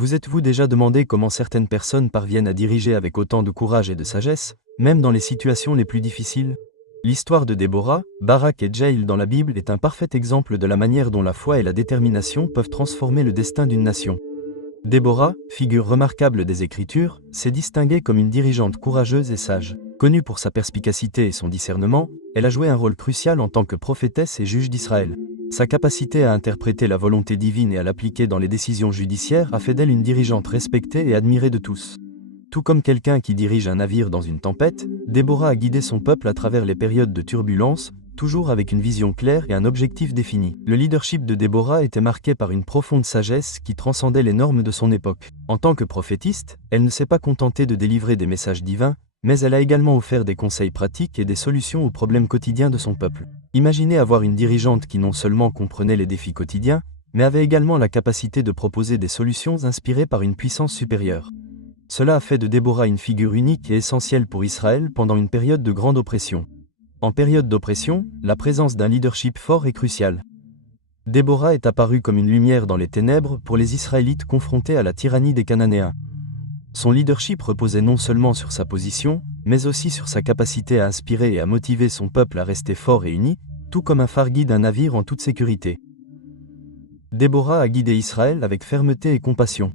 Vous êtes-vous déjà demandé comment certaines personnes parviennent à diriger avec autant de courage et de sagesse, même dans les situations les plus difficiles? L'histoire de Déborah, Barak et Jaïl dans la Bible est un parfait exemple de la manière dont la foi et la détermination peuvent transformer le destin d'une nation. Déborah, figure remarquable des Écritures, s'est distinguée comme une dirigeante courageuse et sage. Connue pour sa perspicacité et son discernement, elle a joué un rôle crucial en tant que prophétesse et juge d'Israël. Sa capacité à interpréter la volonté divine et à l'appliquer dans les décisions judiciaires a fait d'elle une dirigeante respectée et admirée de tous. Tout comme quelqu'un qui dirige un navire dans une tempête, Déborah a guidé son peuple à travers les périodes de turbulence, toujours avec une vision claire et un objectif défini. Le leadership de Déborah était marqué par une profonde sagesse qui transcendait les normes de son époque. En tant que prophétiste, elle ne s'est pas contentée de délivrer des messages divins, mais elle a également offert des conseils pratiques et des solutions aux problèmes quotidiens de son peuple. Imaginez avoir une dirigeante qui non seulement comprenait les défis quotidiens, mais avait également la capacité de proposer des solutions inspirées par une puissance supérieure. Cela a fait de Déborah une figure unique et essentielle pour Israël pendant une période de grande oppression. En période d'oppression, la présence d'un leadership fort est cruciale. Déborah est apparue comme une lumière dans les ténèbres pour les Israélites confrontés à la tyrannie des Cananéens. Son leadership reposait non seulement sur sa position, mais aussi sur sa capacité à inspirer et à motiver son peuple à rester fort et uni, tout comme un phare guide un navire en toute sécurité. Déborah a guidé Israël avec fermeté et compassion.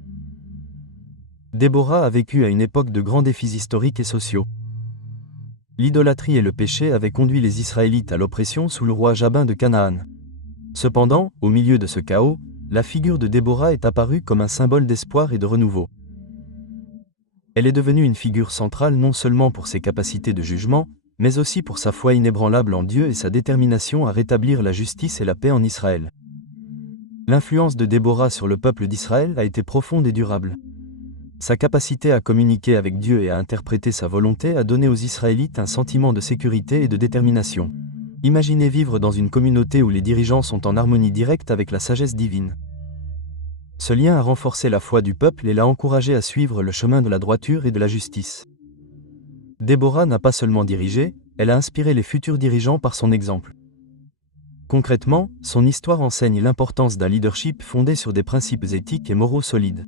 Déborah a vécu à une époque de grands défis historiques et sociaux. L'idolâtrie et le péché avaient conduit les Israélites à l'oppression sous le roi Jabin de Canaan. Cependant, au milieu de ce chaos, la figure de Déborah est apparue comme un symbole d'espoir et de renouveau. Elle est devenue une figure centrale non seulement pour ses capacités de jugement, mais aussi pour sa foi inébranlable en Dieu et sa détermination à rétablir la justice et la paix en Israël. L'influence de Déborah sur le peuple d'Israël a été profonde et durable. Sa capacité à communiquer avec Dieu et à interpréter sa volonté a donné aux Israélites un sentiment de sécurité et de détermination. Imaginez vivre dans une communauté où les dirigeants sont en harmonie directe avec la sagesse divine. Ce lien a renforcé la foi du peuple et l'a encouragé à suivre le chemin de la droiture et de la justice. Déborah n'a pas seulement dirigé, elle a inspiré les futurs dirigeants par son exemple. Concrètement, son histoire enseigne l'importance d'un leadership fondé sur des principes éthiques et moraux solides.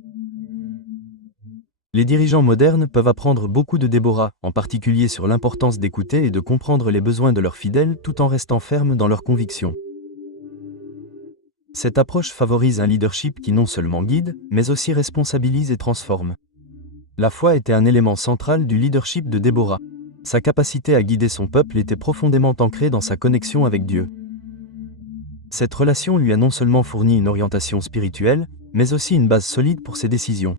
Les dirigeants modernes peuvent apprendre beaucoup de Déborah, en particulier sur l'importance d'écouter et de comprendre les besoins de leurs fidèles tout en restant fermes dans leurs convictions. Cette approche favorise un leadership qui non seulement guide, mais aussi responsabilise et transforme. La foi était un élément central du leadership de Déborah. Sa capacité à guider son peuple était profondément ancrée dans sa connexion avec Dieu. Cette relation lui a non seulement fourni une orientation spirituelle, mais aussi une base solide pour ses décisions.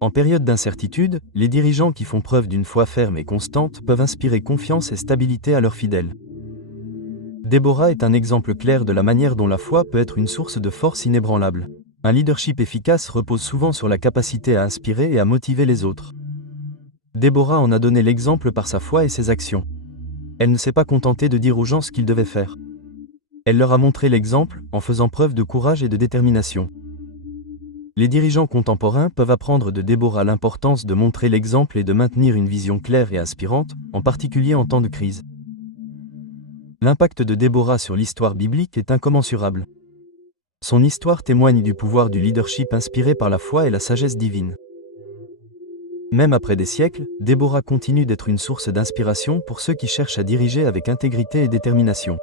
En période d'incertitude, les dirigeants qui font preuve d'une foi ferme et constante peuvent inspirer confiance et stabilité à leurs fidèles. Déborah est un exemple clair de la manière dont la foi peut être une source de force inébranlable. Un leadership efficace repose souvent sur la capacité à inspirer et à motiver les autres. Déborah en a donné l'exemple par sa foi et ses actions. Elle ne s'est pas contentée de dire aux gens ce qu'ils devaient faire. Elle leur a montré l'exemple en faisant preuve de courage et de détermination. Les dirigeants contemporains peuvent apprendre de Déborah l'importance de montrer l'exemple et de maintenir une vision claire et inspirante, en particulier en temps de crise. L'impact de Déborah sur l'histoire biblique est incommensurable. Son histoire témoigne du pouvoir du leadership inspiré par la foi et la sagesse divine. Même après des siècles, Déborah continue d'être une source d'inspiration pour ceux qui cherchent à diriger avec intégrité et détermination.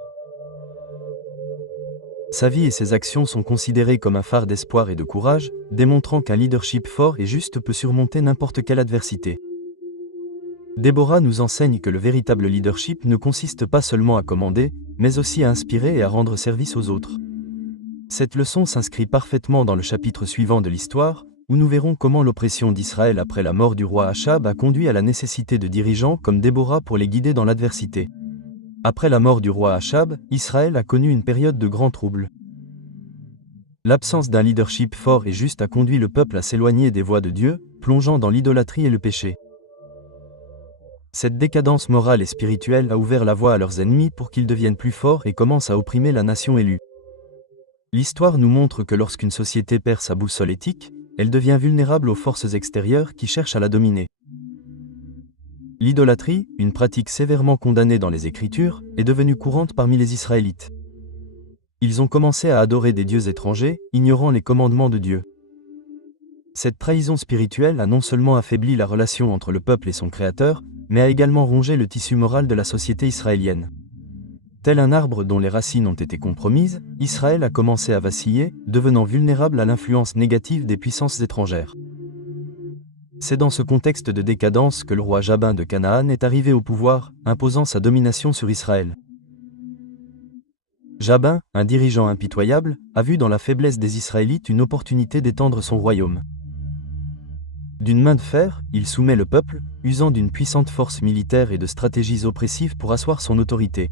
Sa vie et ses actions sont considérées comme un phare d'espoir et de courage, démontrant qu'un leadership fort et juste peut surmonter n'importe quelle adversité. Déborah nous enseigne que le véritable leadership ne consiste pas seulement à commander, mais aussi à inspirer et à rendre service aux autres. Cette leçon s'inscrit parfaitement dans le chapitre suivant de l'histoire, où nous verrons comment l'oppression d'Israël après la mort du roi Achab a conduit à la nécessité de dirigeants comme Déborah pour les guider dans l'adversité. Après la mort du roi Achab, Israël a connu une période de grands troubles. L'absence d'un leadership fort et juste a conduit le peuple à s'éloigner des voies de Dieu, plongeant dans l'idolâtrie et le péché. Cette décadence morale et spirituelle a ouvert la voie à leurs ennemis pour qu'ils deviennent plus forts et commencent à opprimer la nation élue. L'histoire nous montre que lorsqu'une société perd sa boussole éthique, elle devient vulnérable aux forces extérieures qui cherchent à la dominer. L'idolâtrie, une pratique sévèrement condamnée dans les Écritures, est devenue courante parmi les Israélites. Ils ont commencé à adorer des dieux étrangers, ignorant les commandements de Dieu. Cette trahison spirituelle a non seulement affaibli la relation entre le peuple et son créateur, mais a également rongé le tissu moral de la société israélienne. Tel un arbre dont les racines ont été compromises, Israël a commencé à vaciller, devenant vulnérable à l'influence négative des puissances étrangères. C'est dans ce contexte de décadence que le roi Jabin de Canaan est arrivé au pouvoir, imposant sa domination sur Israël. Jabin, un dirigeant impitoyable, a vu dans la faiblesse des Israélites une opportunité d'étendre son royaume. D'une main de fer, il soumet le peuple, usant d'une puissante force militaire et de stratégies oppressives pour asseoir son autorité.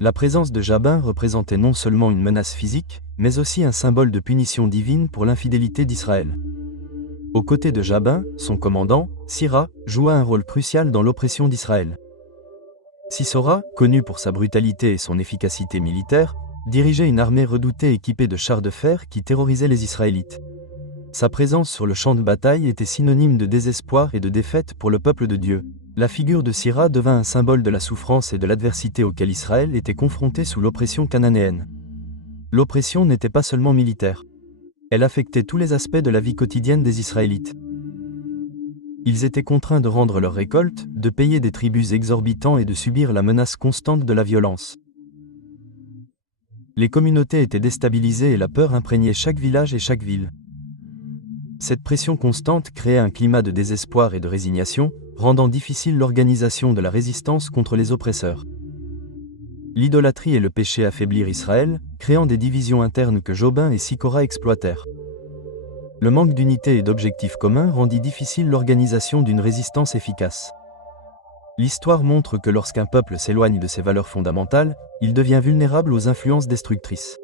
La présence de Jabin représentait non seulement une menace physique, mais aussi un symbole de punition divine pour l'infidélité d'Israël. Aux côtés de Jabin, son commandant, Sisera, joua un rôle crucial dans l'oppression d'Israël. Sisera, connu pour sa brutalité et son efficacité militaire, dirigeait une armée redoutée équipée de chars de fer qui terrorisait les Israélites. Sa présence sur le champ de bataille était synonyme de désespoir et de défaite pour le peuple de Dieu. La figure de Sisera devint un symbole de la souffrance et de l'adversité auquel Israël était confronté sous l'oppression cananéenne. L'oppression n'était pas seulement militaire. Elle affectait tous les aspects de la vie quotidienne des Israélites. Ils étaient contraints de rendre leurs récoltes, de payer des tributs exorbitants et de subir la menace constante de la violence. Les communautés étaient déstabilisées et la peur imprégnait chaque village et chaque ville. Cette pression constante créait un climat de désespoir et de résignation, rendant difficile l'organisation de la résistance contre les oppresseurs. L'idolâtrie et le péché affaiblirent Israël, créant des divisions internes que Jabin et Sisera exploitèrent. Le manque d'unité et d'objectifs communs rendit difficile l'organisation d'une résistance efficace. L'histoire montre que lorsqu'un peuple s'éloigne de ses valeurs fondamentales, il devient vulnérable aux influences destructrices.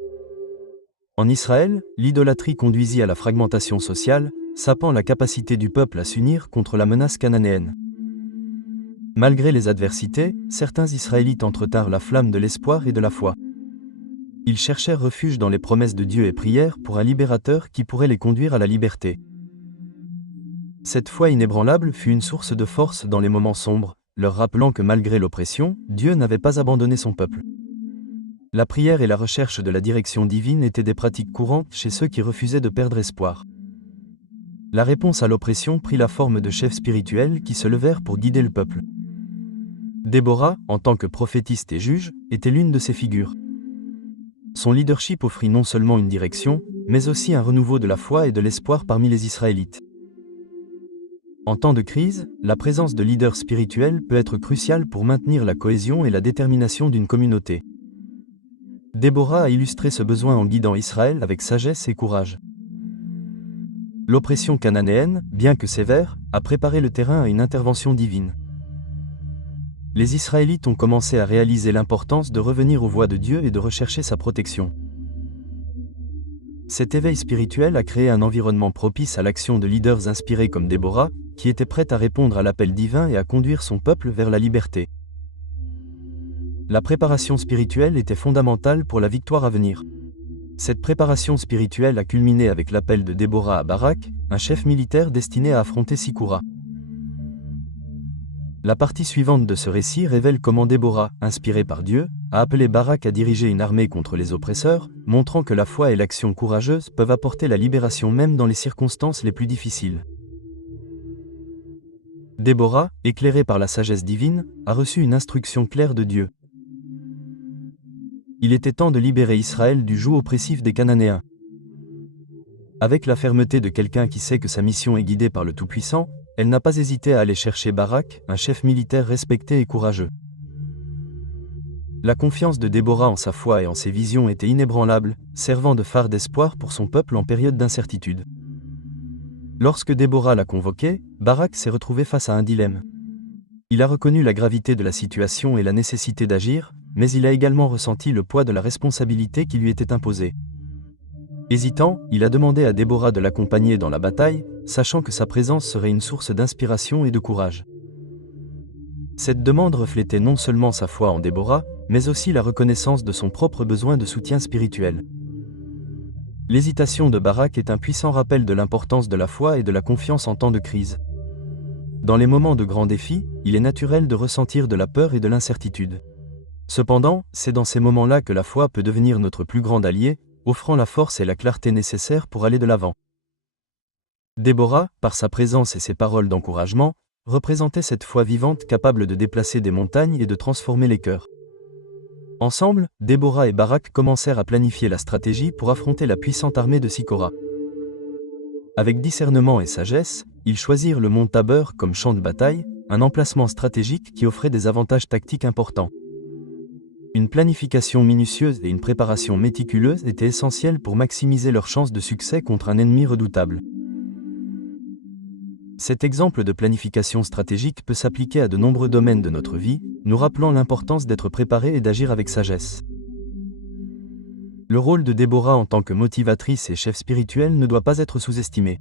En Israël, l'idolâtrie conduisit à la fragmentation sociale, sapant la capacité du peuple à s'unir contre la menace cananéenne. Malgré les adversités, certains Israélites entretinrent la flamme de l'espoir et de la foi. Ils cherchèrent refuge dans les promesses de Dieu et prièrent pour un libérateur qui pourrait les conduire à la liberté. Cette foi inébranlable fut une source de force dans les moments sombres, leur rappelant que malgré l'oppression, Dieu n'avait pas abandonné son peuple. La prière et la recherche de la direction divine étaient des pratiques courantes chez ceux qui refusaient de perdre espoir. La réponse à l'oppression prit la forme de chefs spirituels qui se levèrent pour guider le peuple. Déborah, en tant que prophétiste et juge, était l'une de ces figures. Son leadership offrit non seulement une direction, mais aussi un renouveau de la foi et de l'espoir parmi les Israélites. En temps de crise, la présence de leaders spirituels peut être cruciale pour maintenir la cohésion et la détermination d'une communauté. Déborah a illustré ce besoin en guidant Israël avec sagesse et courage. L'oppression cananéenne, bien que sévère, a préparé le terrain à une intervention divine. Les Israélites ont commencé à réaliser l'importance de revenir aux voies de Dieu et de rechercher sa protection. Cet éveil spirituel a créé un environnement propice à l'action de leaders inspirés comme Déborah, qui étaient prêts à répondre à l'appel divin et à conduire son peuple vers la liberté. La préparation spirituelle était fondamentale pour la victoire à venir. Cette préparation spirituelle a culminé avec l'appel de Déborah à Barak, un chef militaire destiné à affronter Sisera. La partie suivante de ce récit révèle comment Déborah, inspirée par Dieu, a appelé Barak à diriger une armée contre les oppresseurs, montrant que la foi et l'action courageuse peuvent apporter la libération même dans les circonstances les plus difficiles. Déborah, éclairée par la sagesse divine, a reçu une instruction claire de Dieu. Il était temps de libérer Israël du joug oppressif des Cananéens. Avec la fermeté de quelqu'un qui sait que sa mission est guidée par le Tout-Puissant, elle n'a pas hésité à aller chercher Barak, un chef militaire respecté et courageux. La confiance de Déborah en sa foi et en ses visions était inébranlable, servant de phare d'espoir pour son peuple en période d'incertitude. Lorsque Déborah l'a convoqué, Barak s'est retrouvé face à un dilemme. Il a reconnu la gravité de la situation et la nécessité d'agir, mais il a également ressenti le poids de la responsabilité qui lui était imposée. Hésitant, il a demandé à Déborah de l'accompagner dans la bataille, sachant que sa présence serait une source d'inspiration et de courage. Cette demande reflétait non seulement sa foi en Déborah, mais aussi la reconnaissance de son propre besoin de soutien spirituel. L'hésitation de Barak est un puissant rappel de l'importance de la foi et de la confiance en temps de crise. Dans les moments de grands défis, il est naturel de ressentir de la peur et de l'incertitude. Cependant, c'est dans ces moments-là que la foi peut devenir notre plus grand allié, offrant la force et la clarté nécessaires pour aller de l'avant. Déborah, par sa présence et ses paroles d'encouragement, représentait cette foi vivante capable de déplacer des montagnes et de transformer les cœurs. Ensemble, Déborah et Barak commencèrent à planifier la stratégie pour affronter la puissante armée de Sicora. Avec discernement et sagesse, ils choisirent le mont Tabor comme champ de bataille, un emplacement stratégique qui offrait des avantages tactiques importants. Une planification minutieuse et une préparation méticuleuse étaient essentielles pour maximiser leurs chances de succès contre un ennemi redoutable. Cet exemple de planification stratégique peut s'appliquer à de nombreux domaines de notre vie, nous rappelant l'importance d'être préparé et d'agir avec sagesse. Le rôle de Déborah en tant que motivatrice et chef spirituel ne doit pas être sous-estimé.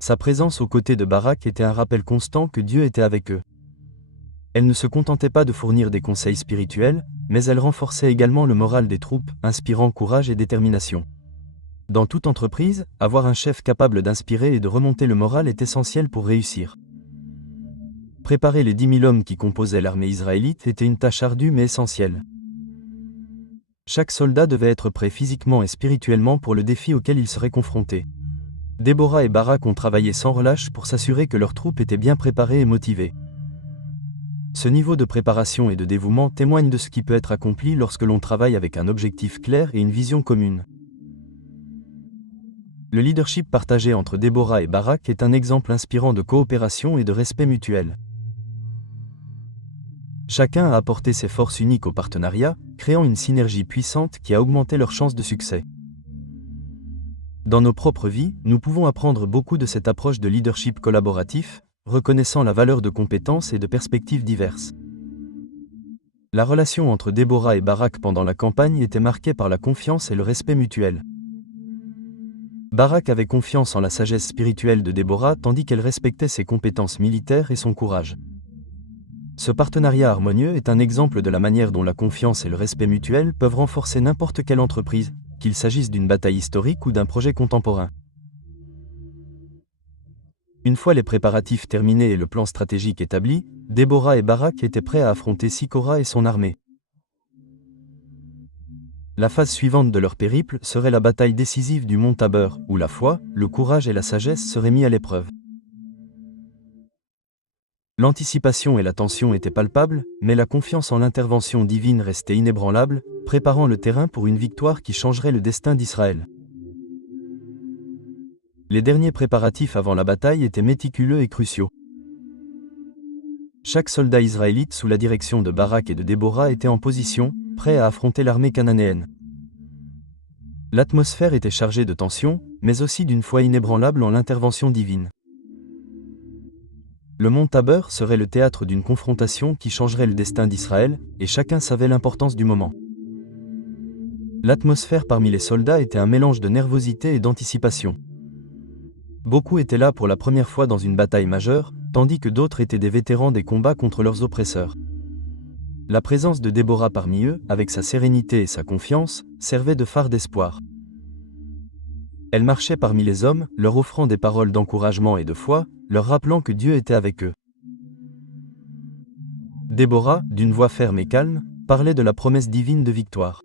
Sa présence aux côtés de Barak était un rappel constant que Dieu était avec eux. Elle ne se contentait pas de fournir des conseils spirituels, mais elle renforçait également le moral des troupes, inspirant courage et détermination. Dans toute entreprise, avoir un chef capable d'inspirer et de remonter le moral est essentiel pour réussir. Préparer les 10 000 hommes qui composaient l'armée israélite était une tâche ardue mais essentielle. Chaque soldat devait être prêt physiquement et spirituellement pour le défi auquel il serait confronté. Déborah et Barak ont travaillé sans relâche pour s'assurer que leurs troupes étaient bien préparées et motivées. Ce niveau de préparation et de dévouement témoigne de ce qui peut être accompli lorsque l'on travaille avec un objectif clair et une vision commune. Le leadership partagé entre Déborah et Barak est un exemple inspirant de coopération et de respect mutuel. Chacun a apporté ses forces uniques au partenariat, créant une synergie puissante qui a augmenté leurs chances de succès. Dans nos propres vies, nous pouvons apprendre beaucoup de cette approche de leadership collaboratif, reconnaissant la valeur de compétences et de perspectives diverses. La relation entre Déborah et Barak pendant la campagne était marquée par la confiance et le respect mutuel. Barak avait confiance en la sagesse spirituelle de Déborah tandis qu'elle respectait ses compétences militaires et son courage. Ce partenariat harmonieux est un exemple de la manière dont la confiance et le respect mutuel peuvent renforcer n'importe quelle entreprise, qu'il s'agisse d'une bataille historique ou d'un projet contemporain. Une fois les préparatifs terminés et le plan stratégique établi, Déborah et Barak étaient prêts à affronter Sicora et son armée. La phase suivante de leur périple serait la bataille décisive du mont Tabor, où la foi, le courage et la sagesse seraient mis à l'épreuve. L'anticipation et la tension étaient palpables, mais la confiance en l'intervention divine restait inébranlable, préparant le terrain pour une victoire qui changerait le destin d'Israël. Les derniers préparatifs avant la bataille étaient méticuleux et cruciaux. Chaque soldat israélite sous la direction de Barak et de Déborah était en position, prêt à affronter l'armée cananéenne. L'atmosphère était chargée de tension, mais aussi d'une foi inébranlable en l'intervention divine. Le mont Tabor serait le théâtre d'une confrontation qui changerait le destin d'Israël, et chacun savait l'importance du moment. L'atmosphère parmi les soldats était un mélange de nervosité et d'anticipation. Beaucoup étaient là pour la première fois dans une bataille majeure, tandis que d'autres étaient des vétérans des combats contre leurs oppresseurs. La présence de Déborah parmi eux, avec sa sérénité et sa confiance, servait de phare d'espoir. Elle marchait parmi les hommes, leur offrant des paroles d'encouragement et de foi, leur rappelant que Dieu était avec eux. Déborah, d'une voix ferme et calme, parlait de la promesse divine de victoire.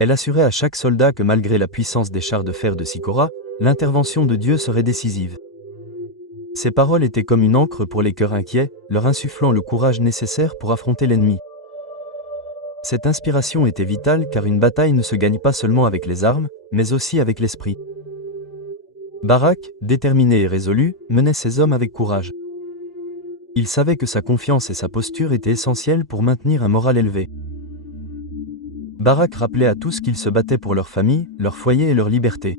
Elle assurait à chaque soldat que malgré la puissance des chars de fer de Sicora, l'intervention de Dieu serait décisive. Ces paroles étaient comme une encre pour les cœurs inquiets, leur insufflant le courage nécessaire pour affronter l'ennemi. Cette inspiration était vitale car une bataille ne se gagne pas seulement avec les armes, mais aussi avec l'esprit. Barak, déterminé et résolu, menait ses hommes avec courage. Il savait que sa confiance et sa posture étaient essentielles pour maintenir un moral élevé. Barak rappelait à tous qu'ils se battaient pour leur famille, leur foyer et leur liberté.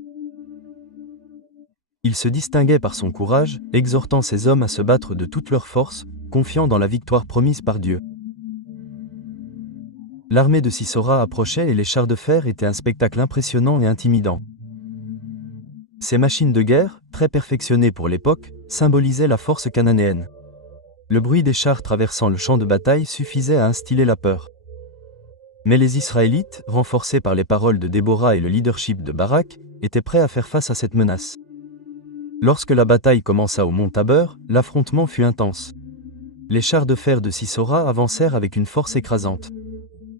Il se distinguait par son courage, exhortant ses hommes à se battre de toutes leurs forces, confiant dans la victoire promise par Dieu. L'armée de Sisora approchait et les chars de fer étaient un spectacle impressionnant et intimidant. Ces machines de guerre, très perfectionnées pour l'époque, symbolisaient la force cananéenne. Le bruit des chars traversant le champ de bataille suffisait à instiller la peur. Mais les Israélites, renforcés par les paroles de Déborah et le leadership de Barak, étaient prêts à faire face à cette menace. Lorsque la bataille commença au mont Tabor, l'affrontement fut intense. Les chars de fer de Sisora avancèrent avec une force écrasante.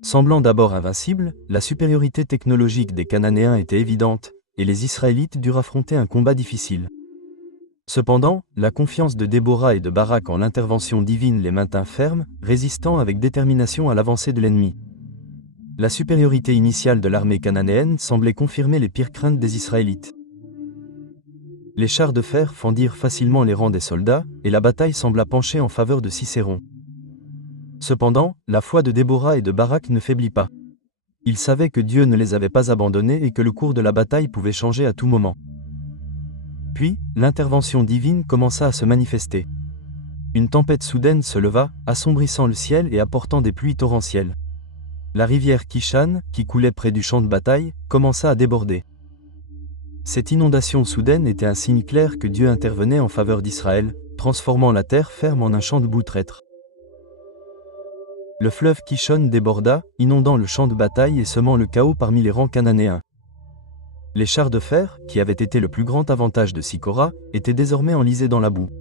Semblant d'abord invincibles, la supériorité technologique des Cananéens était évidente, et les Israélites durent affronter un combat difficile. Cependant, la confiance de Déborah et de Barak en l'intervention divine les maintint fermes, résistant avec détermination à l'avancée de l'ennemi. La supériorité initiale de l'armée cananéenne semblait confirmer les pires craintes des Israélites. Les chars de fer fendirent facilement les rangs des soldats, et la bataille sembla pencher en faveur de Cicéron. Cependant, la foi de Déborah et de Barak ne faiblit pas. Ils savaient que Dieu ne les avait pas abandonnés et que le cours de la bataille pouvait changer à tout moment. Puis, l'intervention divine commença à se manifester. Une tempête soudaine se leva, assombrissant le ciel et apportant des pluies torrentielles. La rivière Kishan, qui coulait près du champ de bataille, commença à déborder. Cette inondation soudaine était un signe clair que Dieu intervenait en faveur d'Israël, transformant la terre ferme en un champ de boue traître. Le fleuve Kishon déborda, inondant le champ de bataille et semant le chaos parmi les rangs cananéens. Les chars de fer, qui avaient été le plus grand avantage de Sicora, étaient désormais enlisés dans la boue.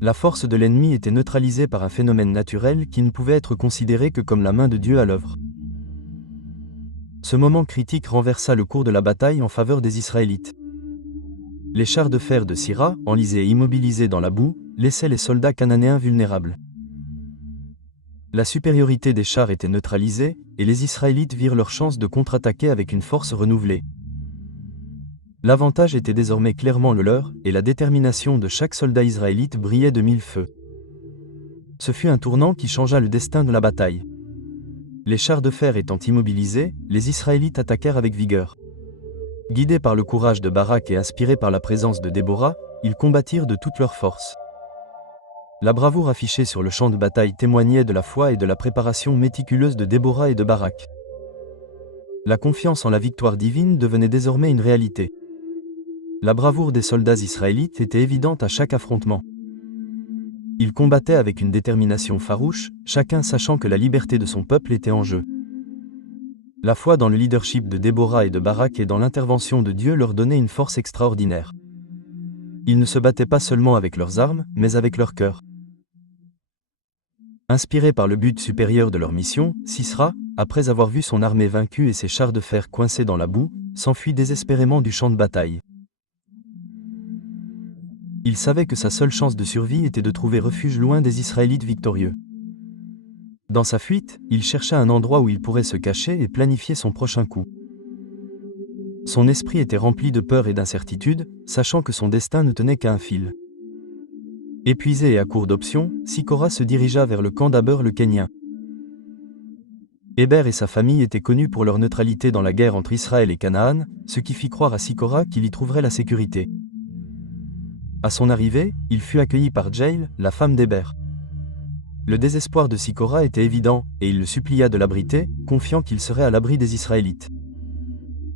La force de l'ennemi était neutralisée par un phénomène naturel qui ne pouvait être considéré que comme la main de Dieu à l'œuvre. Ce moment critique renversa le cours de la bataille en faveur des Israélites. Les chars de fer de Sira, enlisés et immobilisés dans la boue, laissaient les soldats cananéens vulnérables. La supériorité des chars était neutralisée, et les Israélites virent leur chance de contre-attaquer avec une force renouvelée. L'avantage était désormais clairement le leur, et la détermination de chaque soldat israélite brillait de mille feux. Ce fut un tournant qui changea le destin de la bataille. Les chars de fer étant immobilisés, les Israélites attaquèrent avec vigueur. Guidés par le courage de Barak et inspirés par la présence de Déborah, ils combattirent de toute leur force. La bravoure affichée sur le champ de bataille témoignait de la foi et de la préparation méticuleuse de Déborah et de Barak. La confiance en la victoire divine devenait désormais une réalité. La bravoure des soldats israélites était évidente à chaque affrontement. Ils combattaient avec une détermination farouche, chacun sachant que la liberté de son peuple était en jeu. La foi dans le leadership de Déborah et de Barak et dans l'intervention de Dieu leur donnait une force extraordinaire. Ils ne se battaient pas seulement avec leurs armes, mais avec leur cœur. Inspirés par le but supérieur de leur mission, Sisra, après avoir vu son armée vaincue et ses chars de fer coincés dans la boue, s'enfuit désespérément du champ de bataille. Il savait que sa seule chance de survie était de trouver refuge loin des Israélites victorieux. Dans sa fuite, il chercha un endroit où il pourrait se cacher et planifier son prochain coup. Son esprit était rempli de peur et d'incertitude, sachant que son destin ne tenait qu'à un fil. Épuisé et à court d'options, Sicora se dirigea vers le camp d'Aber le Kénien. Héber et sa famille étaient connus pour leur neutralité dans la guerre entre Israël et Canaan, ce qui fit croire à Sicora qu'il y trouverait la sécurité. À son arrivée, il fut accueilli par Jaël, la femme d'Héber. Le désespoir de Sicora était évident, et il le supplia de l'abriter, confiant qu'il serait à l'abri des Israélites.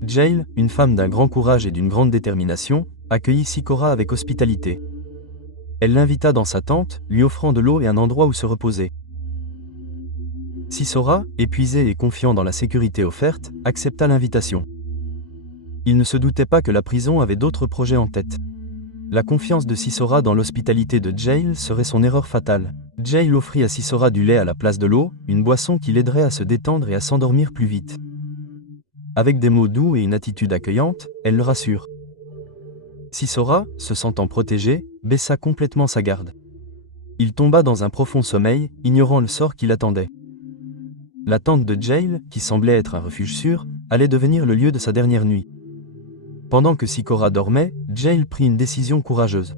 Jaël, une femme d'un grand courage et d'une grande détermination, accueillit Sicora avec hospitalité. Elle l'invita dans sa tente, lui offrant de l'eau et un endroit où se reposer. Sisora, épuisé et confiant dans la sécurité offerte, accepta l'invitation. Il ne se doutait pas que la prison avait d'autres projets en tête. La confiance de Sisora dans l'hospitalité de Jaël serait son erreur fatale. Jaël offrit à Sisora du lait à la place de l'eau, une boisson qui l'aiderait à se détendre et à s'endormir plus vite. Avec des mots doux et une attitude accueillante, elle le rassure. Sisora, se sentant protégé, baissa complètement sa garde. Il tomba dans un profond sommeil, ignorant le sort qui l'attendait. La tente de Jaël, qui semblait être un refuge sûr, allait devenir le lieu de sa dernière nuit. Pendant que Sicora dormait, Jaël prit une décision courageuse.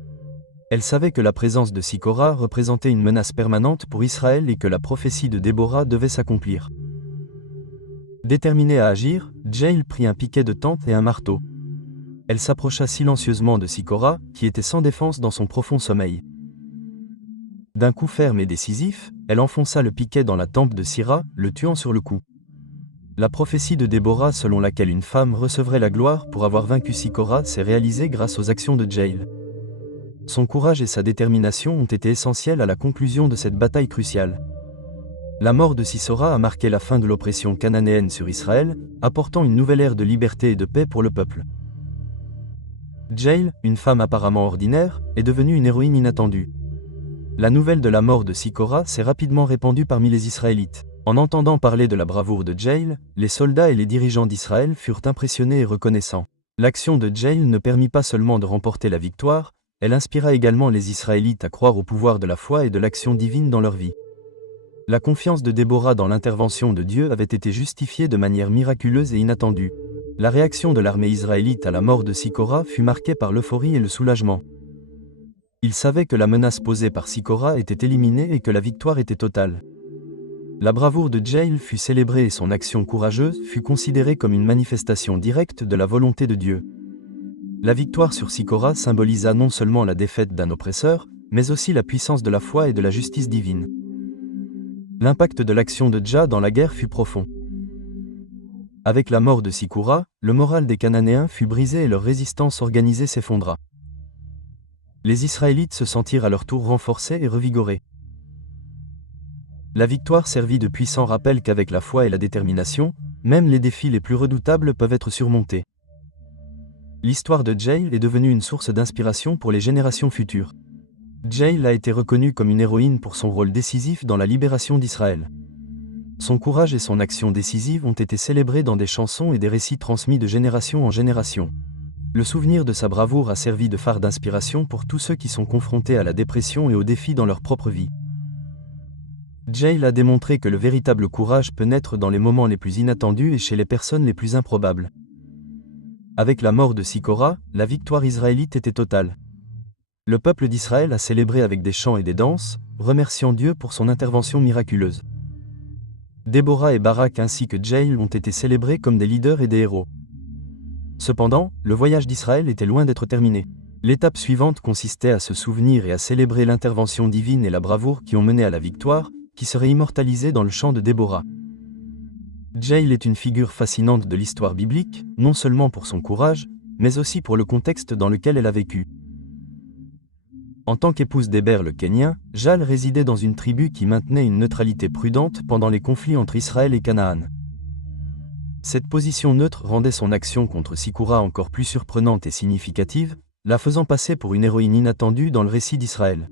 Elle savait que la présence de Sicora représentait une menace permanente pour Israël et que la prophétie de Déborah devait s'accomplir. Déterminée à agir, Jaël prit un piquet de tente et un marteau. Elle s'approcha silencieusement de Sicora, qui était sans défense dans son profond sommeil. D'un coup ferme et décisif, elle enfonça le piquet dans la tempe de Sira, le tuant sur le coup. La prophétie de Déborah selon laquelle une femme recevrait la gloire pour avoir vaincu Sicora s'est réalisée grâce aux actions de Jaël. Son courage et sa détermination ont été essentiels à la conclusion de cette bataille cruciale. La mort de Sisora a marqué la fin de l'oppression cananéenne sur Israël, apportant une nouvelle ère de liberté et de paix pour le peuple. Jaël, une femme apparemment ordinaire, est devenue une héroïne inattendue. La nouvelle de la mort de Sicora s'est rapidement répandue parmi les Israélites. En entendant parler de la bravoure de Jaël, les soldats et les dirigeants d'Israël furent impressionnés et reconnaissants. L'action de Jaïl ne permit pas seulement de remporter la victoire, elle inspira également les Israélites à croire au pouvoir de la foi et de l'action divine dans leur vie. La confiance de Déborah dans l'intervention de Dieu avait été justifiée de manière miraculeuse et inattendue. La réaction de l'armée israélite à la mort de Sicora fut marquée par l'euphorie et le soulagement. Ils savaient que la menace posée par Sicora était éliminée et que la victoire était totale. La bravoure de Jaïl fut célébrée et son action courageuse fut considérée comme une manifestation directe de la volonté de Dieu. La victoire sur Sicora symbolisa non seulement la défaite d'un oppresseur, mais aussi la puissance de la foi et de la justice divine. L'impact de l'action de Jah dans la guerre fut profond. Avec la mort de Sicora, le moral des Cananéens fut brisé et leur résistance organisée s'effondra. Les Israélites se sentirent à leur tour renforcés et revigorés. La victoire servit de puissant rappel qu'avec la foi et la détermination, même les défis les plus redoutables peuvent être surmontés. L'histoire de Jaïl est devenue une source d'inspiration pour les générations futures. Jaïl a été reconnue comme une héroïne pour son rôle décisif dans la libération d'Israël. Son courage et son action décisive ont été célébrés dans des chansons et des récits transmis de génération en génération. Le souvenir de sa bravoure a servi de phare d'inspiration pour tous ceux qui sont confrontés à la dépression et aux défis dans leur propre vie. Jaïl a démontré que le véritable courage peut naître dans les moments les plus inattendus et chez les personnes les plus improbables. Avec la mort de Sicora, la victoire israélite était totale. Le peuple d'Israël a célébré avec des chants et des danses, remerciant Dieu pour son intervention miraculeuse. Déborah et Barak ainsi que Jaïl ont été célébrés comme des leaders et des héros. Cependant, le voyage d'Israël était loin d'être terminé. L'étape suivante consistait à se souvenir et à célébrer l'intervention divine et la bravoure qui ont mené à la victoire, qui serait immortalisée dans le chant de Déborah. Jaïl est une figure fascinante de l'histoire biblique, non seulement pour son courage, mais aussi pour le contexte dans lequel elle a vécu. En tant qu'épouse d'Héber le Kénien, Jaël résidait dans une tribu qui maintenait une neutralité prudente pendant les conflits entre Israël et Canaan. Cette position neutre rendait son action contre Sicora encore plus surprenante et significative, la faisant passer pour une héroïne inattendue dans le récit d'Israël.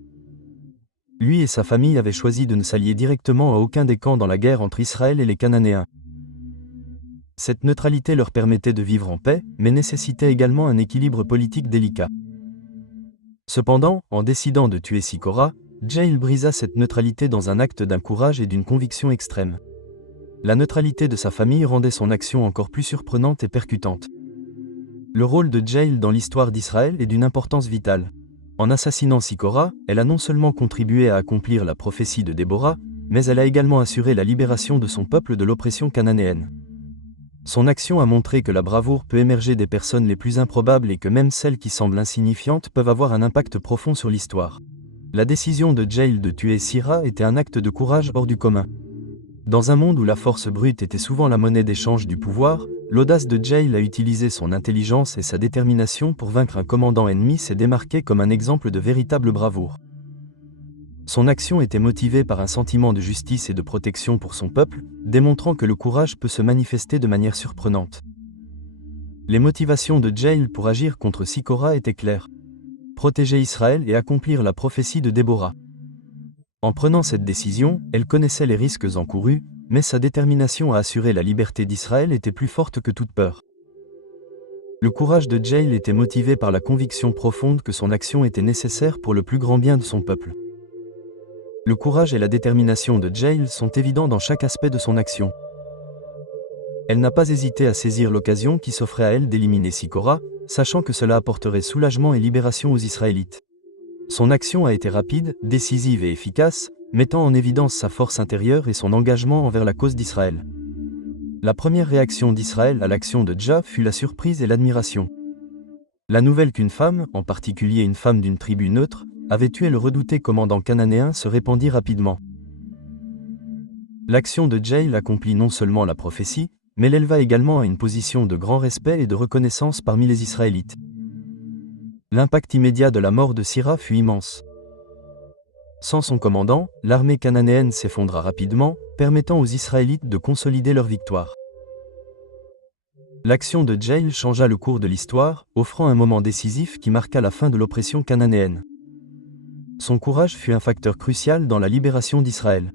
Lui et sa famille avaient choisi de ne s'allier directement à aucun des camps dans la guerre entre Israël et les Cananéens. Cette neutralité leur permettait de vivre en paix, mais nécessitait également un équilibre politique délicat. Cependant, en décidant de tuer Sicora, Jaïl brisa cette neutralité dans un acte d'un courage et d'une conviction extrême. La neutralité de sa famille rendait son action encore plus surprenante et percutante. Le rôle de Jaïl dans l'histoire d'Israël est d'une importance vitale. En assassinant Sicora, elle a non seulement contribué à accomplir la prophétie de Déborah, mais elle a également assuré la libération de son peuple de l'oppression cananéenne. Son action a montré que la bravoure peut émerger des personnes les plus improbables et que même celles qui semblent insignifiantes peuvent avoir un impact profond sur l'histoire. La décision de Jaïl de tuer Sira était un acte de courage hors du commun. Dans un monde où la force brute était souvent la monnaie d'échange du pouvoir, l'audace de Jaïl à utiliser son intelligence et sa détermination pour vaincre un commandant ennemi s'est démarquée comme un exemple de véritable bravoure. Son action était motivée par un sentiment de justice et de protection pour son peuple, démontrant que le courage peut se manifester de manière surprenante. Les motivations de Jaïl pour agir contre Sicora étaient claires. Protéger Israël et accomplir la prophétie de Déborah. En prenant cette décision, elle connaissait les risques encourus, mais sa détermination à assurer la liberté d'Israël était plus forte que toute peur. Le courage de Jaïl était motivé par la conviction profonde que son action était nécessaire pour le plus grand bien de son peuple. Le courage et la détermination de Jaïl sont évidents dans chaque aspect de son action. Elle n'a pas hésité à saisir l'occasion qui s'offrait à elle d'éliminer Sicora, sachant que cela apporterait soulagement et libération aux Israélites. Son action a été rapide, décisive et efficace, mettant en évidence sa force intérieure et son engagement envers la cause d'Israël. La première réaction d'Israël à l'action de Jah fut la surprise et l'admiration. La nouvelle qu'une femme, en particulier une femme d'une tribu neutre, avait tué le redouté commandant cananéen se répandit rapidement. L'action de Jaïl accomplit non seulement la prophétie, mais l'éleva également à une position de grand respect et de reconnaissance parmi les Israélites. L'impact immédiat de la mort de Sira fut immense. Sans son commandant, l'armée cananéenne s'effondra rapidement, permettant aux Israélites de consolider leur victoire. L'action de Jaïl changea le cours de l'histoire, offrant un moment décisif qui marqua la fin de l'oppression cananéenne. Son courage fut un facteur crucial dans la libération d'Israël.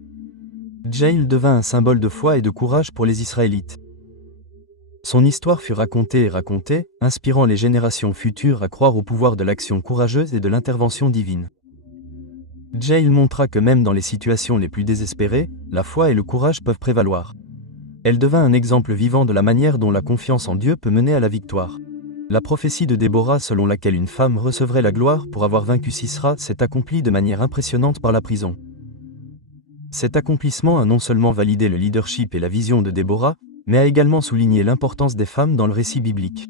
Jaïl devint un symbole de foi et de courage pour les Israélites. Son histoire fut racontée et racontée, inspirant les générations futures à croire au pouvoir de l'action courageuse et de l'intervention divine. Jael montra que même dans les situations les plus désespérées, la foi et le courage peuvent prévaloir. Elle devint un exemple vivant de la manière dont la confiance en Dieu peut mener à la victoire. La prophétie de Déborah selon laquelle une femme recevrait la gloire pour avoir vaincu Sisera s'est accomplie de manière impressionnante par la prison. Cet accomplissement a non seulement validé le leadership et la vision de Déborah, mais a également souligné l'importance des femmes dans le récit biblique.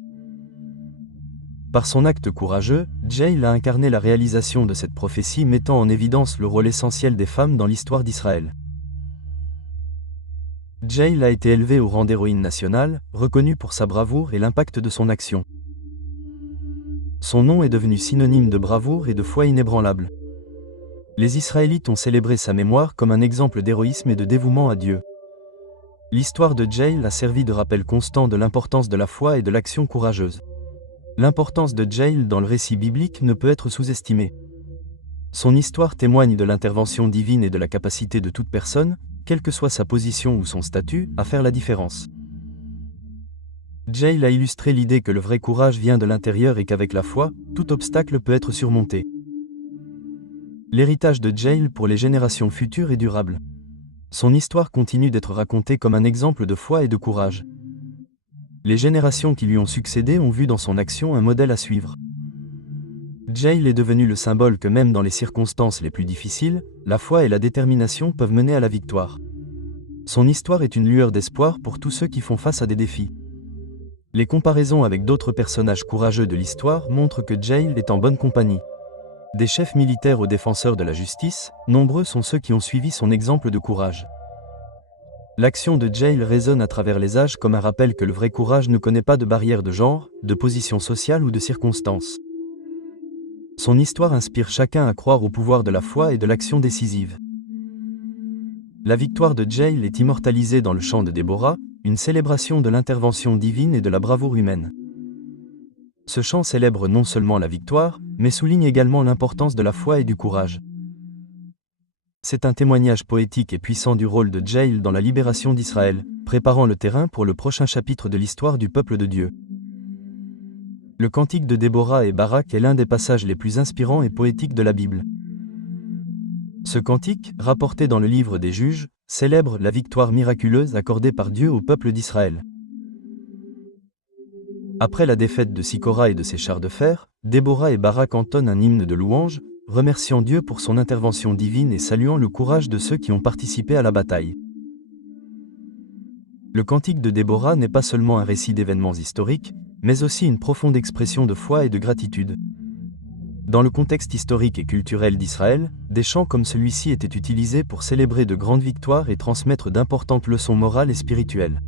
Par son acte courageux, Jael a incarné la réalisation de cette prophétie, mettant en évidence le rôle essentiel des femmes dans l'histoire d'Israël. Jael a été élevée au rang d'héroïne nationale, reconnue pour sa bravoure et l'impact de son action. Son nom est devenu synonyme de bravoure et de foi inébranlable. Les Israélites ont célébré sa mémoire comme un exemple d'héroïsme et de dévouement à Dieu. L'histoire de Jael a servi de rappel constant de l'importance de la foi et de l'action courageuse. L'importance de Jael dans le récit biblique ne peut être sous-estimée. Son histoire témoigne de l'intervention divine et de la capacité de toute personne, quelle que soit sa position ou son statut, à faire la différence. Jael a illustré l'idée que le vrai courage vient de l'intérieur et qu'avec la foi, tout obstacle peut être surmonté. L'héritage de Jael pour les générations futures est durable. Son histoire continue d'être racontée comme un exemple de foi et de courage. Les générations qui lui ont succédé ont vu dans son action un modèle à suivre. Jael est devenu le symbole que même dans les circonstances les plus difficiles, la foi et la détermination peuvent mener à la victoire. Son histoire est une lueur d'espoir pour tous ceux qui font face à des défis. Les comparaisons avec d'autres personnages courageux de l'histoire montrent que Jael est en bonne compagnie. Des chefs militaires aux défenseurs de la justice, nombreux sont ceux qui ont suivi son exemple de courage. L'action de Jael résonne à travers les âges comme un rappel que le vrai courage ne connaît pas de barrière de genre, de position sociale ou de circonstances. Son histoire inspire chacun à croire au pouvoir de la foi et de l'action décisive. La victoire de Jael est immortalisée dans le chant de Déborah, une célébration de l'intervention divine et de la bravoure humaine. Ce chant célèbre non seulement la victoire, mais souligne également l'importance de la foi et du courage. C'est un témoignage poétique et puissant du rôle de Jael dans la libération d'Israël, préparant le terrain pour le prochain chapitre de l'histoire du peuple de Dieu. Le cantique de Déborah et Barak est l'un des passages les plus inspirants et poétiques de la Bible. Ce cantique, rapporté dans le livre des Juges, célèbre la victoire miraculeuse accordée par Dieu au peuple d'Israël. Après la défaite de Sicora et de ses chars de fer, Déborah et Barak entonnent un hymne de louange, remerciant Dieu pour son intervention divine et saluant le courage de ceux qui ont participé à la bataille. Le cantique de Déborah n'est pas seulement un récit d'événements historiques, mais aussi une profonde expression de foi et de gratitude. Dans le contexte historique et culturel d'Israël, des chants comme celui-ci étaient utilisés pour célébrer de grandes victoires et transmettre d'importantes leçons morales et spirituelles.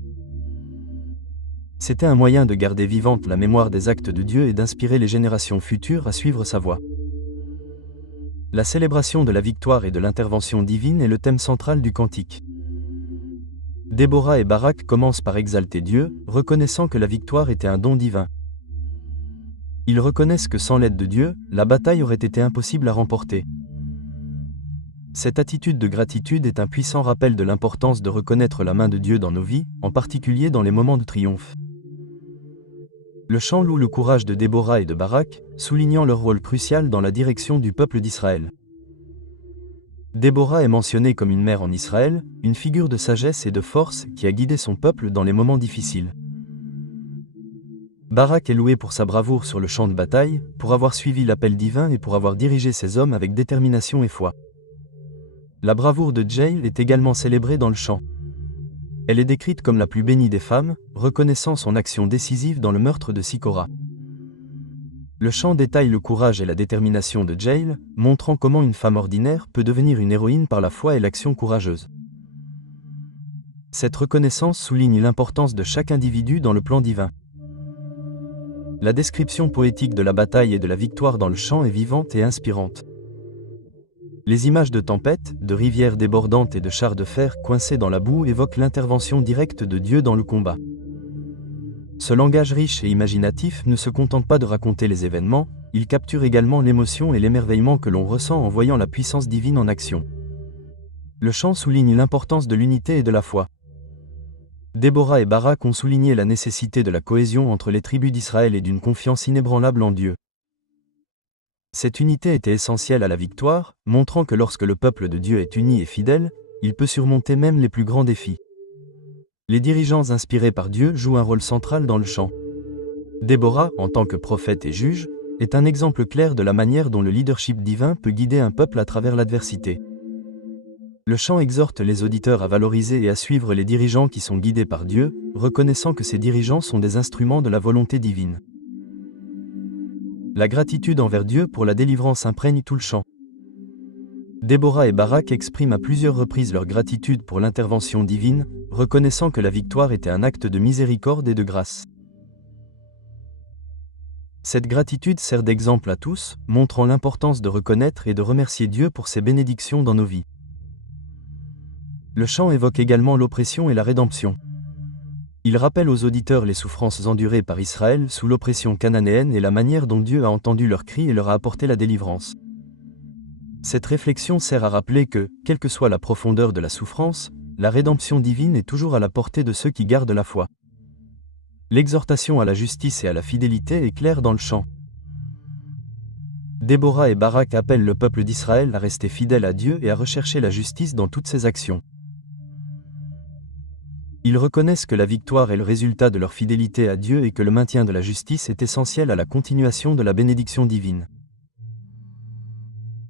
C'était un moyen de garder vivante la mémoire des actes de Dieu et d'inspirer les générations futures à suivre sa voie. La célébration de la victoire et de l'intervention divine est le thème central du cantique. Déborah et Barak commencent par exalter Dieu, reconnaissant que la victoire était un don divin. Ils reconnaissent que sans l'aide de Dieu, la bataille aurait été impossible à remporter. Cette attitude de gratitude est un puissant rappel de l'importance de reconnaître la main de Dieu dans nos vies, en particulier dans les moments de triomphe. Le chant loue le courage de Déborah et de Barak, soulignant leur rôle crucial dans la direction du peuple d'Israël. Déborah est mentionnée comme une mère en Israël, une figure de sagesse et de force qui a guidé son peuple dans les moments difficiles. Barak est loué pour sa bravoure sur le champ de bataille, pour avoir suivi l'appel divin et pour avoir dirigé ses hommes avec détermination et foi. La bravoure de Jael est également célébrée dans le chant. Elle est décrite comme la plus bénie des femmes, reconnaissant son action décisive dans le meurtre de Sicora. Le chant détaille le courage et la détermination de Jael, montrant comment une femme ordinaire peut devenir une héroïne par la foi et l'action courageuse. Cette reconnaissance souligne l'importance de chaque individu dans le plan divin. La description poétique de la bataille et de la victoire dans le chant est vivante et inspirante. Les images de tempêtes, de rivières débordantes et de chars de fer coincés dans la boue évoquent l'intervention directe de Dieu dans le combat. Ce langage riche et imaginatif ne se contente pas de raconter les événements, il capture également l'émotion et l'émerveillement que l'on ressent en voyant la puissance divine en action. Le chant souligne l'importance de l'unité et de la foi. Déborah et Barak ont souligné la nécessité de la cohésion entre les tribus d'Israël et d'une confiance inébranlable en Dieu. Cette unité était essentielle à la victoire, montrant que lorsque le peuple de Dieu est uni et fidèle, il peut surmonter même les plus grands défis. Les dirigeants inspirés par Dieu jouent un rôle central dans le chant. Déborah, en tant que prophète et juge, est un exemple clair de la manière dont le leadership divin peut guider un peuple à travers l'adversité. Le chant exhorte les auditeurs à valoriser et à suivre les dirigeants qui sont guidés par Dieu, reconnaissant que ces dirigeants sont des instruments de la volonté divine. La gratitude envers Dieu pour la délivrance imprègne tout le chant. Déborah et Barak expriment à plusieurs reprises leur gratitude pour l'intervention divine, reconnaissant que la victoire était un acte de miséricorde et de grâce. Cette gratitude sert d'exemple à tous, montrant l'importance de reconnaître et de remercier Dieu pour ses bénédictions dans nos vies. Le chant évoque également l'oppression et la rédemption. Il rappelle aux auditeurs les souffrances endurées par Israël sous l'oppression cananéenne et la manière dont Dieu a entendu leurs cris et leur a apporté la délivrance. Cette réflexion sert à rappeler que, quelle que soit la profondeur de la souffrance, la rédemption divine est toujours à la portée de ceux qui gardent la foi. L'exhortation à la justice et à la fidélité est claire dans le chant. Déborah et Barak appellent le peuple d'Israël à rester fidèle à Dieu et à rechercher la justice dans toutes ses actions. Ils reconnaissent que la victoire est le résultat de leur fidélité à Dieu et que le maintien de la justice est essentiel à la continuation de la bénédiction divine.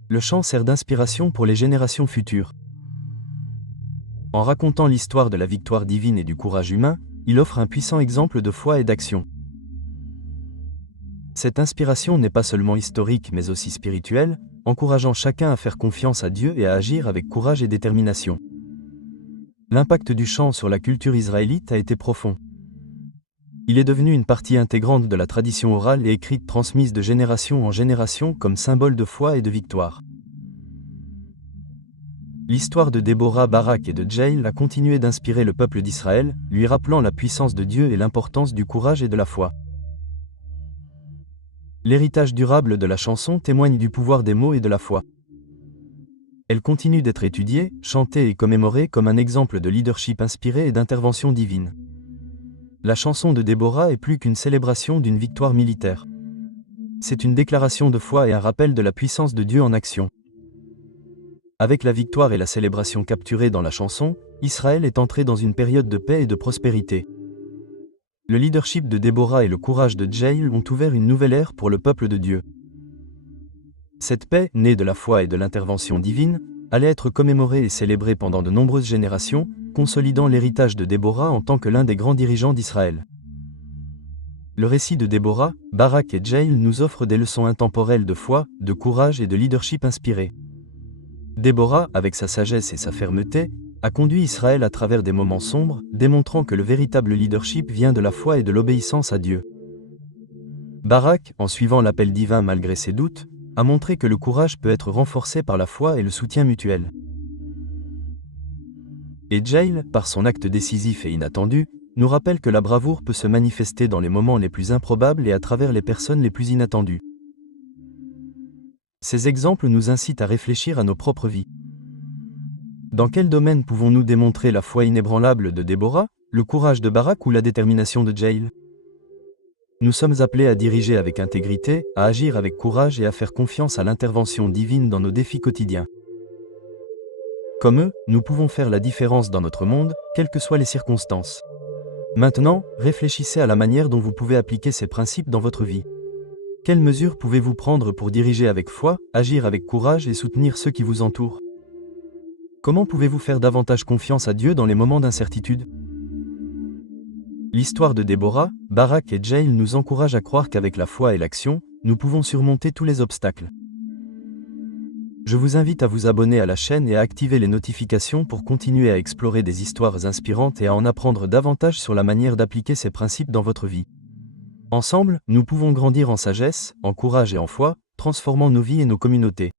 Le chant sert d'inspiration pour les générations futures. En racontant l'histoire de la victoire divine et du courage humain, il offre un puissant exemple de foi et d'action. Cette inspiration n'est pas seulement historique mais aussi spirituelle, encourageant chacun à faire confiance à Dieu et à agir avec courage et détermination. L'impact du chant sur la culture israélite a été profond. Il est devenu une partie intégrante de la tradition orale et écrite transmise de génération en génération comme symbole de foi et de victoire. L'histoire de Déborah, Barak et de Jaïl a continué d'inspirer le peuple d'Israël, lui rappelant la puissance de Dieu et l'importance du courage et de la foi. L'héritage durable de la chanson témoigne du pouvoir des mots et de la foi. Elle continue d'être étudiée, chantée et commémorée comme un exemple de leadership inspiré et d'intervention divine. La chanson de Déborah est plus qu'une célébration d'une victoire militaire. C'est une déclaration de foi et un rappel de la puissance de Dieu en action. Avec la victoire et la célébration capturées dans la chanson, Israël est entré dans une période de paix et de prospérité. Le leadership de Déborah et le courage de Jaïl ont ouvert une nouvelle ère pour le peuple de Dieu. Cette paix, née de la foi et de l'intervention divine, allait être commémorée et célébrée pendant de nombreuses générations, consolidant l'héritage de Déborah en tant que l'un des grands dirigeants d'Israël. Le récit de Déborah, Barak et Jaïl nous offre des leçons intemporelles de foi, de courage et de leadership inspiré. Déborah, avec sa sagesse et sa fermeté, a conduit Israël à travers des moments sombres, démontrant que le véritable leadership vient de la foi et de l'obéissance à Dieu. Barak, en suivant l'appel divin malgré ses doutes, a montré que le courage peut être renforcé par la foi et le soutien mutuel. Et Jaïl, par son acte décisif et inattendu, nous rappelle que la bravoure peut se manifester dans les moments les plus improbables et à travers les personnes les plus inattendues. Ces exemples nous incitent à réfléchir à nos propres vies. Dans quel domaine pouvons-nous démontrer la foi inébranlable de Déborah, le courage de Barak ou la détermination de Jaïl ? Nous sommes appelés à diriger avec intégrité, à agir avec courage et à faire confiance à l'intervention divine dans nos défis quotidiens. Comme eux, nous pouvons faire la différence dans notre monde, quelles que soient les circonstances. Maintenant, réfléchissez à la manière dont vous pouvez appliquer ces principes dans votre vie. Quelles mesures pouvez-vous prendre pour diriger avec foi, agir avec courage et soutenir ceux qui vous entourent ? Comment pouvez-vous faire davantage confiance à Dieu dans les moments d'incertitude ? L'histoire de Déborah, Barak et Jaïl nous encourage à croire qu'avec la foi et l'action, nous pouvons surmonter tous les obstacles. Je vous invite à vous abonner à la chaîne et à activer les notifications pour continuer à explorer des histoires inspirantes et à en apprendre davantage sur la manière d'appliquer ces principes dans votre vie. Ensemble, nous pouvons grandir en sagesse, en courage et en foi, transformant nos vies et nos communautés.